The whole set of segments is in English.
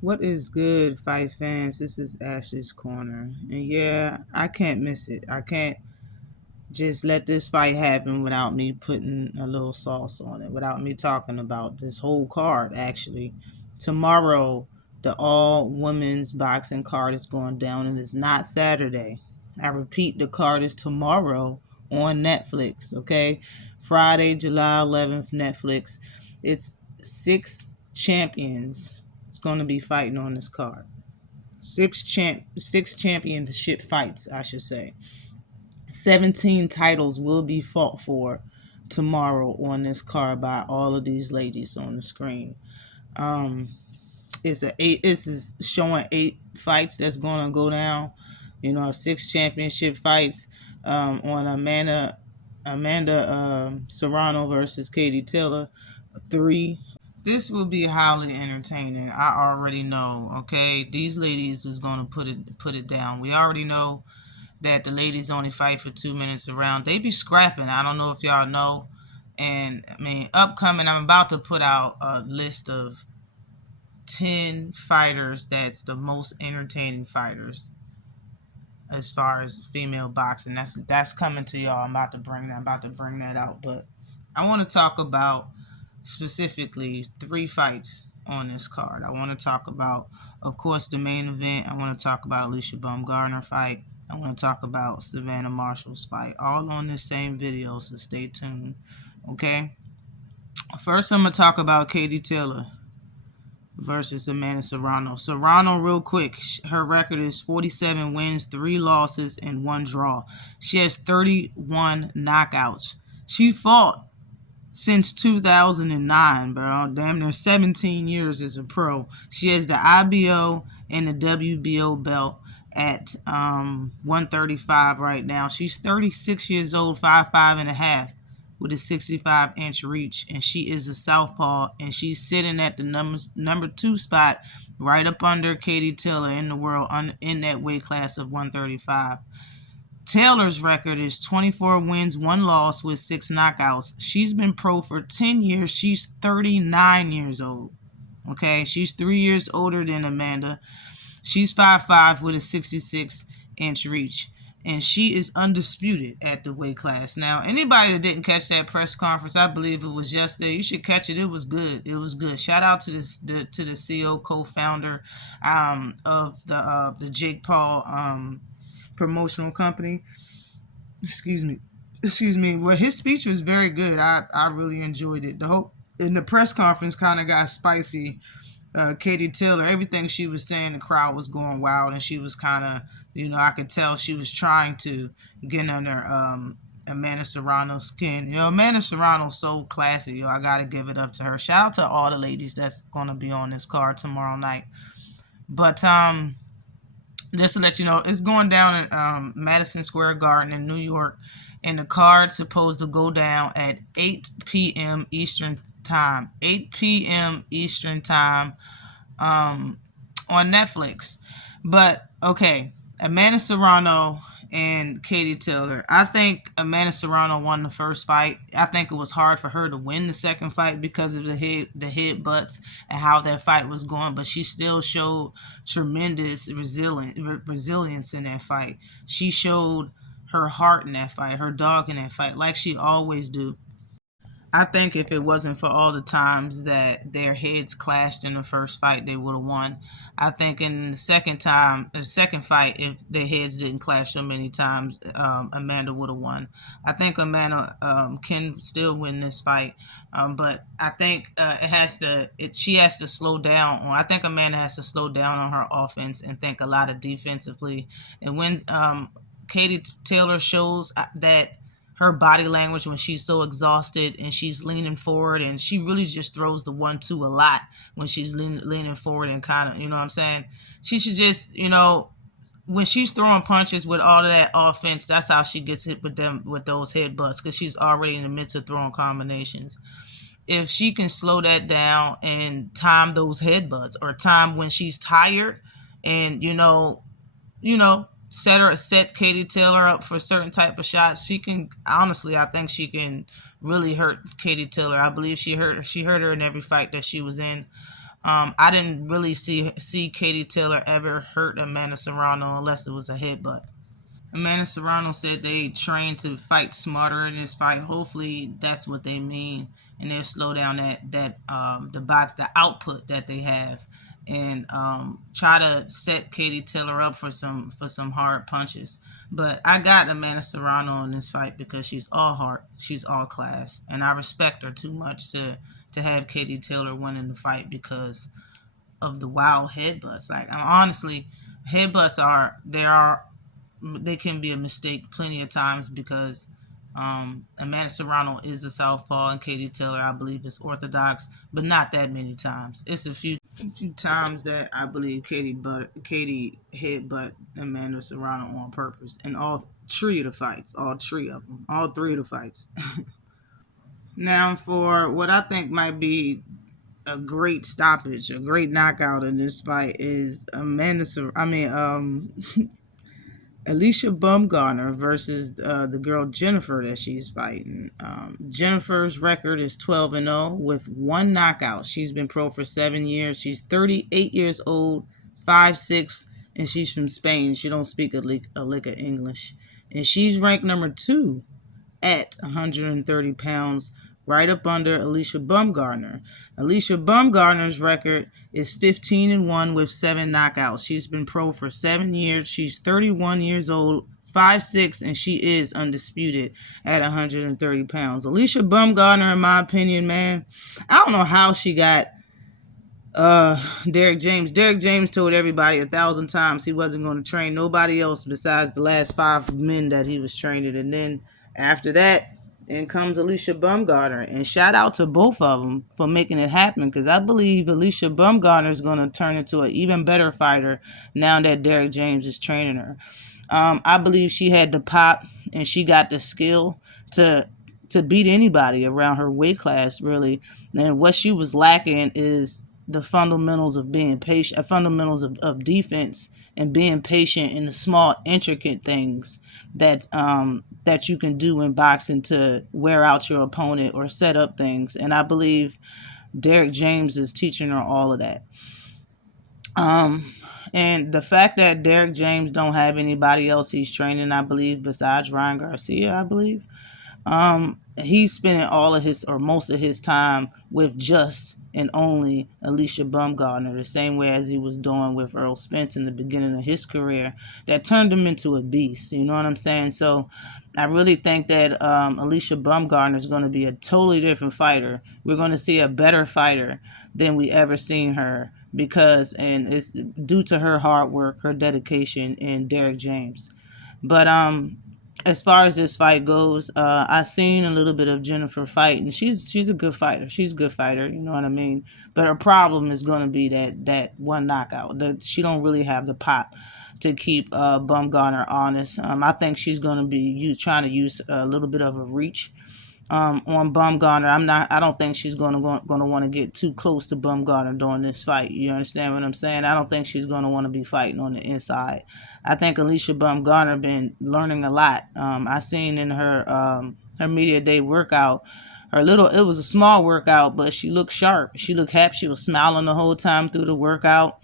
What is good, fight fans? This is Ashley's Corner. And yeah, I can't miss it. I can't just let this fight happen without me putting a little sauce on it, without me talking about this whole card, actually. Tomorrow, the all women's boxing card is going down, and it's not Saturday. I repeat, the card is tomorrow on Netflix, okay? Friday, July 11th, Netflix. It's six champions. It's going to be fighting on this card. Six championship fights, I should say. 17 titles will be fought for tomorrow on this card by all of these ladies on the screen. Um, this is showing 8 fights that's going to go down. You know, 6 championship fights on Amanda Serrano versus Katie Taylor. 3. This will be highly entertaining. I already know. Okay, these ladies is going to put it down. We already know that the ladies only fight for 2 minutes around. They be scrapping. I don't know if y'all know. And I mean, upcoming, I'm about to put out a list of 10 fighters that's the most entertaining fighters as far as female boxing. That's coming to y'all. I'm about to bring that out. But I want to talk about specifically 3 fights on this card. I want to talk about, of course, the main event. I want to talk about Alicia Baumgardner fight. I want to talk about Savannah Marshall's fight, all on this same video, so stay tuned, okay? First, I'm going to talk about Katie Taylor versus Amanda Serrano. Serrano, real quick, her record is 47 wins, 3 losses, and 1 draw. She has 31 knockouts. She fought since 2009, bro. Damn near 17 years as a pro. She has the IBO and the WBO belt at 135 right now. She's 36 years old, 5'5" and a half, with a 65-inch reach, and she is a southpaw, and she's sitting at the number 2 spot, right up under Katie Taylor in the world in that weight class of 135. Taylor's record is 24 wins, 1 loss with 6 knockouts. She's been pro for 10 years. She's 39 years old. Okay, she's 3 years older than Amanda. She's 5'5" with a 66-inch reach. And she is undisputed at the weight class. Now, anybody that didn't catch that press conference, I believe it was yesterday, you should catch it. It was good. It was good. Shout out to the CEO, co-founder of the Jake Paul promotional company. Excuse me. Well, his speech was very good. I really enjoyed it. The press conference kind of got spicy. Katie Taylor, everything she was saying, the crowd was going wild, and she was kind of, I could tell she was trying to get under Amanda Serrano's skin. Amanda Serrano's so classy. I got to give it up to her. Shout out to all the ladies that's going to be on this card tomorrow night. But just to let you know, it's going down at Madison Square Garden in New York, and the card's supposed to go down at 8 p.m. Eastern Time. 8 p.m. Eastern Time on Netflix. But, okay, Amanda Serrano and Katie Taylor. I think Amanda Serrano won the first fight. I think it was hard for her to win the second fight because of the headbutts and how that fight was going, but she still showed tremendous resilience in that fight. She showed her heart in that fight, her dog in that fight, like she always do. I think if it wasn't for all the times that their heads clashed in the first fight, they would have won. I think in the second fight, if their heads didn't clash so many times, Amanda would have won. I think Amanda can still win this fight, but I think she has to slow down. I think Amanda has to slow down on her offense and think a lot of defensively. And when Katie Taylor shows that her body language when she's so exhausted and she's leaning forward, and she really just throws the 1-2 a lot when she's leaning forward and kind of, you know what I'm saying? She should just, when she's throwing punches with all of that offense, that's how she gets hit with those headbutts, because she's already in the midst of throwing combinations. If she can slow that down and time those headbutts, or time when she's tired and, set Katie Taylor up for certain type of shots, she can, honestly, I think she can really hurt Katie Taylor. I believe she hurt her in every fight that she was in. I didn't really see Katie Taylor ever hurt Amanda Serrano unless it was a headbutt. Amanda Serrano said they trained to fight smarter in this fight. Hopefully, that's what they mean, and they'll slow down the output that they have, and try to set Katie Taylor up for some hard punches. But I got Amanda Serrano in this fight because she's all heart, she's all class, and I respect her too much to have Katie Taylor winning the fight because of the wild headbutts. Like, honestly, headbutts they can be a mistake plenty of times because Amanda Serrano is a southpaw and Katie Taylor, I believe, is orthodox, but not that many times. It's a few times that I believe Katie headbutt Amanda Serrano on purpose, and all three of the fights, all three of them, all three of the fights. Now, for what I think might be a great stoppage, a great knockout in this fight is Alicia Baumgardner versus the girl Jennifer that she's fighting. Jennifer's record is 12-0 with one knockout. She's been pro for 7 years. She's 38 years old, 5'6", and she's from Spain. She don't speak a lick of English, and she's ranked number 2 at 130 pounds, right up under Alicia Baumgardner. Alicia Baumgardner's record is 15-1 with 7 knockouts. She's been pro for 7 years. She's 31 years old, 5'6", and she is undisputed at 130 pounds. Alicia Baumgardner, in my opinion, man, I don't know how she got Derek James. Derek James told everybody 1,000 times he wasn't going to train nobody else besides the last 5 men that he was training. And then after that, in comes Alicia Baumgardner. And shout out to both of them for making it happen, because I believe Alicia Baumgardner is going to turn into an even better fighter now that Derek James is training her. I believe she had the pop and she got the skill to beat anybody around her weight class, really. And what she was lacking is the fundamentals of being patient, fundamentals of defense, and being patient in the small, intricate things that you can do in boxing to wear out your opponent or set up things. And I believe Derek James is teaching her all of that. And the fact that Derek James don't have anybody else he's training, I believe, besides Ryan Garcia, I believe, he's spending all of his or most of his time with just and only Alicia Baumgardner, the same way as he was doing with Earl Spence in the beginning of his career, that turned him into a beast. You know what I'm saying? So I really think that Alicia Baumgardner is going to be a totally different fighter. We're going to see a better fighter than we ever seen her, and it's due to her hard work, her dedication, and Derek James. But as far as this fight goes, I seen a little bit of Jennifer fight, and she's a good fighter. She's a good fighter, you know what I mean? But her problem is going to be that one knockout. That she don't really have the pop to keep Baumgardner honest. I think she's going to be trying to use a little bit of a reach on Baumgardner. I don't think she's gonna want to get too close to Baumgardner during this fight. You understand what I'm saying? I don't think she's gonna want to be fighting on the inside. I think Alicia Baumgardner been learning a lot. I seen in her media day workout, it was a small workout, but she looked sharp. She looked happy. She was smiling the whole time through the workout.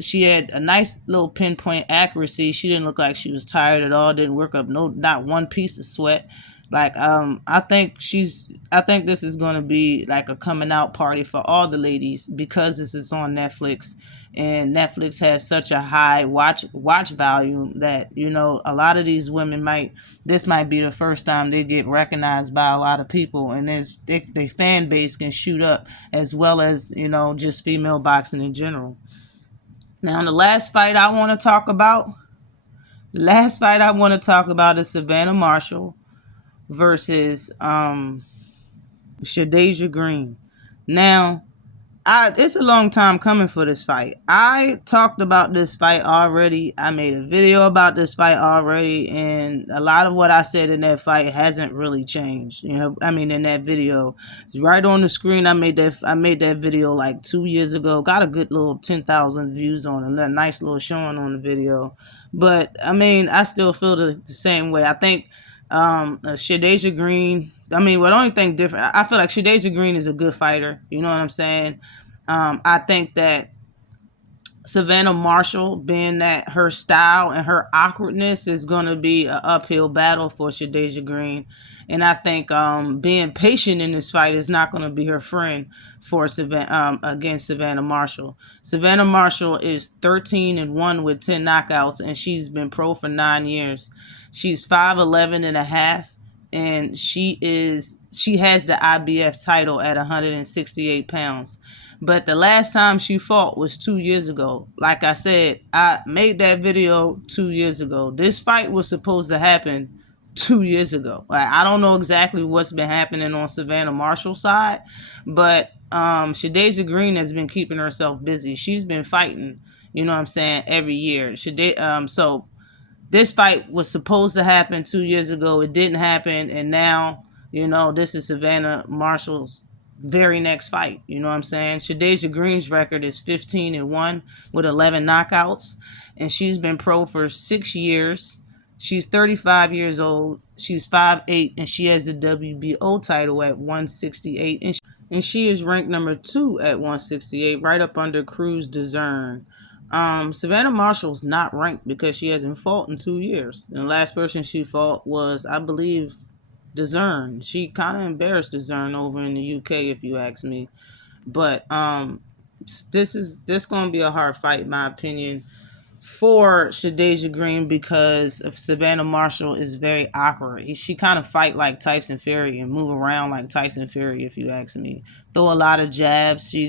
She had a nice little pinpoint accuracy. She didn't look like she was tired at all. Didn't work up not one piece of sweat. Like, I think this is going to be like a coming out party for all the ladies, because this is on Netflix, and Netflix has such a high watch value that, a lot of these women this might be the first time they get recognized by a lot of people, and their fan base can shoot up, as well as, just female boxing in general. Now, the last fight I want to talk about is Savannah Marshall versus Shadeja Green. Now, it's a long time coming for this fight. I talked about this fight already. I made a video about this fight already, and a lot of what I said in that fight hasn't really changed. In that video, it's right on the screen. I made that video like 2 years ago. Got a good little 10,000 views on it. A nice little showing on the video. But I still feel the same way. I think Shadeja Green I mean, what only thing different, I feel like Shadeja Green is a good fighter. You know what I'm saying? I think that Savannah Marshall, being that her style and her awkwardness is going to be an uphill battle for Shadeja Green. And I think being patient in this fight is not going to be her friend for against Savannah Marshall. Savannah Marshall is 13-1 with 10 knockouts, and she's been pro for 9 years. She's 5'11 and a half, and she has the IBF title at 168 pounds. But the last time she fought was 2 years ago. Like I said, I made that video 2 years ago. This fight was supposed to happen 2 years ago. Like, I don't know exactly what's been happening on Savannah Marshall's side, but Shadeja Green has been keeping herself busy. She's been fighting, you know what I'm saying, every year. So this fight was supposed to happen 2 years ago. It didn't happen, and now, this is Savannah Marshall's very next fight. You know what I'm saying? Shadeja Green's record is 15-1 with 11 knockouts, and she's been pro for 6 years. She's 35 years old. She's 5'8", and she has the WBO title at 168, and she is ranked number 2 at 168, right up under Cruz Dezern. Savannah Marshall's not ranked because she hasn't fought in 2 years. And the last person she fought was, I believe, Dezern. She kind of embarrassed Dezern over in the UK, if you ask me. But this gonna be a hard fight, in my opinion, for Shadeja Green, because of Savannah Marshall is very awkward. She kind of fight like Tyson Fury and move around like Tyson Fury, if you ask me. Throw a lot of jabs. She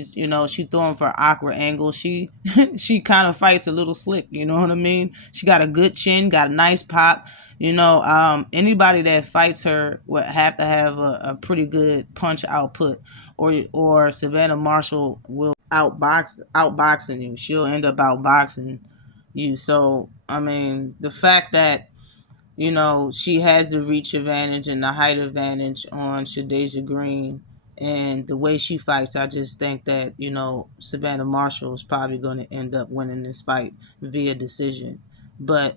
throwing for awkward angles. She she kind of fights a little slick. You know what I mean? She got a good chin, got a nice pop. Anybody that fights her would have to have a pretty good punch output, or Savannah Marshall will outboxing you. She'll end up outboxing you. So, I mean, the fact that, she has the reach advantage and the height advantage on Shadeja Green, and the way she fights, I just think that, Savannah Marshall is probably going to end up winning this fight via decision. But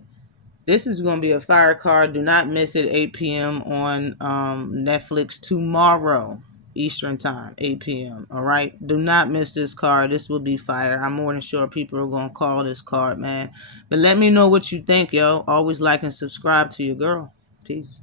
this is going to be a fire card. Do not miss it. 8 p.m. on Netflix tomorrow, Eastern time, 8 p.m. All right? Do not miss this card. This will be fire. I'm more than sure people are going to call this card, man. But let me know what you think, yo. Always like and subscribe to your girl. Peace.